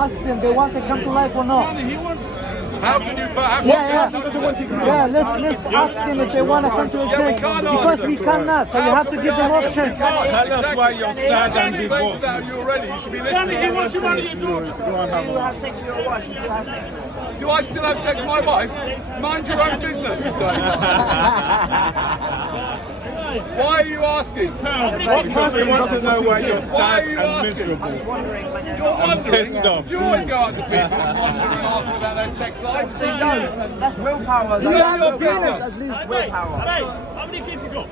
ask them they want to come to life or not. How can you? Yeah, let's ask them if they want to come to exist, because we cannot, so you have to give them option. Tell us why you're sad and divorced. You already. You should be listening. He wants you out of your door. You have sex with your wife, you still have sex. Do I still have sex with my wife? Mind your own business. Why are you asking? What person wants to know why you're Why sad are you and asking? miserable? You're wondering. Pissed off. Do you always go out to people and wonder and ask them about their sex life? That's willpower. You have your That's business. at least willpower. Hey, how many kids you got?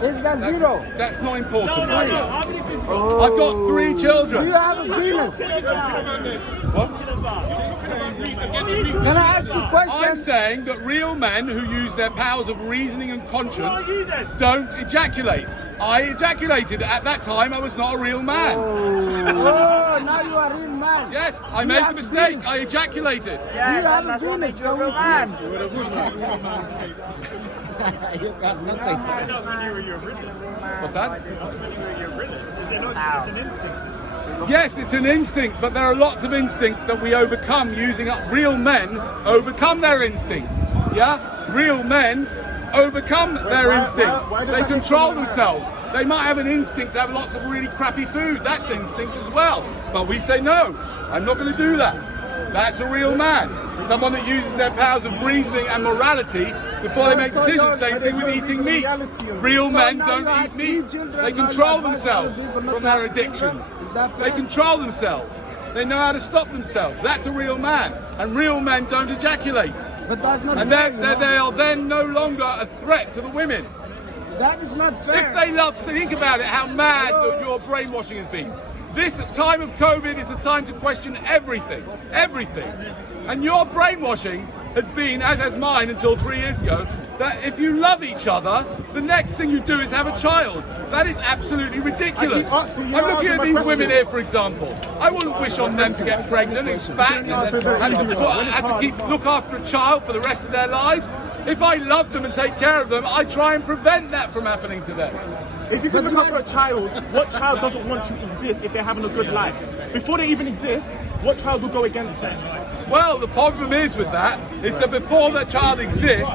He's got zero. That's not important right now. How many kids you got? I've got 3 children. You have a penis. What? Can I ask you a I'm question? saying that real men who use their powers of reasoning and conscience don't ejaculate. I ejaculated. At that time, I was not a real man. Oh, now you are a real man. Yes, I You made have the a mistake. penis. I ejaculated. Yeah, that's what makes you a real man. You got nothing. That was when you were your realist. What's that? That was when you were your realist. Is it not? It's an instinct. Yes, it's an instinct, but there are lots of instincts that we overcome using up. Real men overcome their instinct. Yeah? Real men overcome their instinct. They control themselves. They might have an instinct to have lots of really crappy food. That's instinct as well. But we say, no, I'm not going to do that. That's a real man. Someone that uses their powers of reasoning and morality before they make decisions. Same thing with eating meat. Real men don't eat meat. They control themselves from their addictions. They control themselves. They know how to stop themselves. That's a real man. And real men don't ejaculate. But that's not And fair. they are then no longer a threat to the women. That is not fair. If they love to think about it, how mad that your brainwashing has been. This time of COVID is the time to question everything. Everything. And your brainwashing has been, as has mine until 3 years ago, that if you love each other, the next thing you do is have a child. That is absolutely ridiculous. I'm looking at these women here, for example. I wouldn't wish on them to get pregnant and fat and to look after a child for the rest of their lives. If I love them and take care of them, I try and prevent that from happening to them. If you can look after a child, what child doesn't want to exist if they're having a good life? Before they even exist, what child will go against it? Well, the problem is with that is that before the child exists,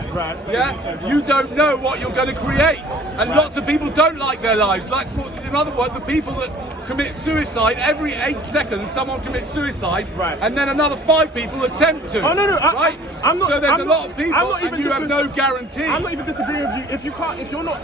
yeah, you don't know what you're going to create, and lots of people don't like their lives. Like, in other words, the people that commit suicide, every 8 seconds someone commits suicide, and then another 5 people attempt to. Oh no, right? I'm not. So there's a lot of I'm people, not and you have no guarantee. I'm not even disagreeing with you. If you're not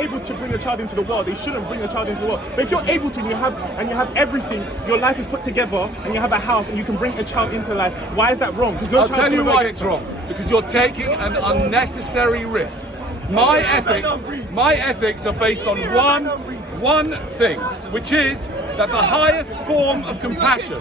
able to bring a child into the world, they shouldn't bring a child into the world. But if you're able to, and you have everything, your life is put together, and you have a house, and you can bring a child into life. Why is that wrong? Because I'll tell you why it's wrong. Because you're taking an unnecessary risk. My ethics are based on one thing, which is that the highest form of compassion,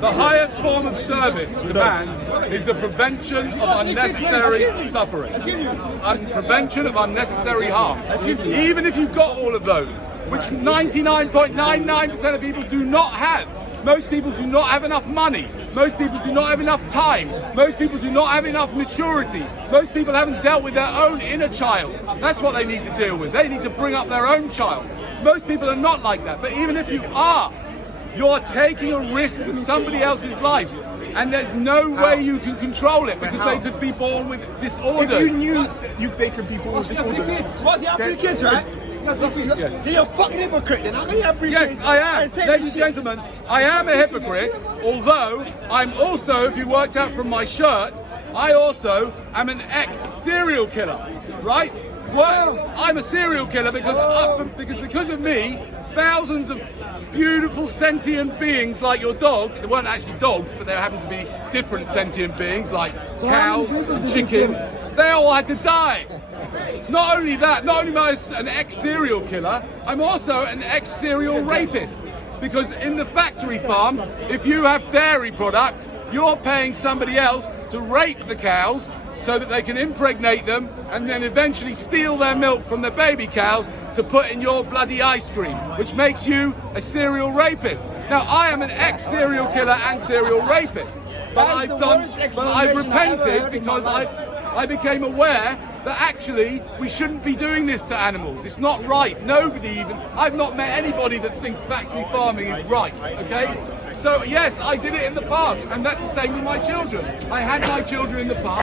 the highest form of service to man is the prevention of unnecessary suffering, and prevention of unnecessary harm. Even if you've got all of those, which 99.99% of people do not have. Most people do not have enough money. Most people do not have enough time. Most people do not have enough maturity. Most people haven't dealt with their own inner child. That's what they need to deal with. They need to bring up their own child. Most people are not like that. But even if you are, you're taking a risk with somebody else's life. And there's no way you can control it because they could be born with disorders. If you knew they could be born with disorders. What's you have 3 kids, right? Yes. You're a fucking hypocrite then. How can you have 3 kids? Yes, I am. Ladies and gentlemen, I am a hypocrite, although I'm also, if you worked out from my shirt, I also am an ex-serial killer, right? Well, I'm a serial killer because of me, thousands of beautiful sentient beings like your dog, they weren't actually dogs, but they happened to be different sentient beings like cows and chickens, they all had to die. Not only that, not only am I an ex-serial killer, I'm also an ex-serial rapist. Because in the factory farms, if you have dairy products, you're paying somebody else to rape the cows so that they can impregnate them and then eventually steal their milk from their baby cows to put in your bloody ice cream, which makes you a serial rapist. Now, I am an ex-serial killer and serial rapist, but I've repented because I became aware that actually we shouldn't be doing this to animals. It's not right. I've not met anybody that thinks factory farming is right, okay? So yes, I did it in the past, and that's the same with my children. I had my children in the past.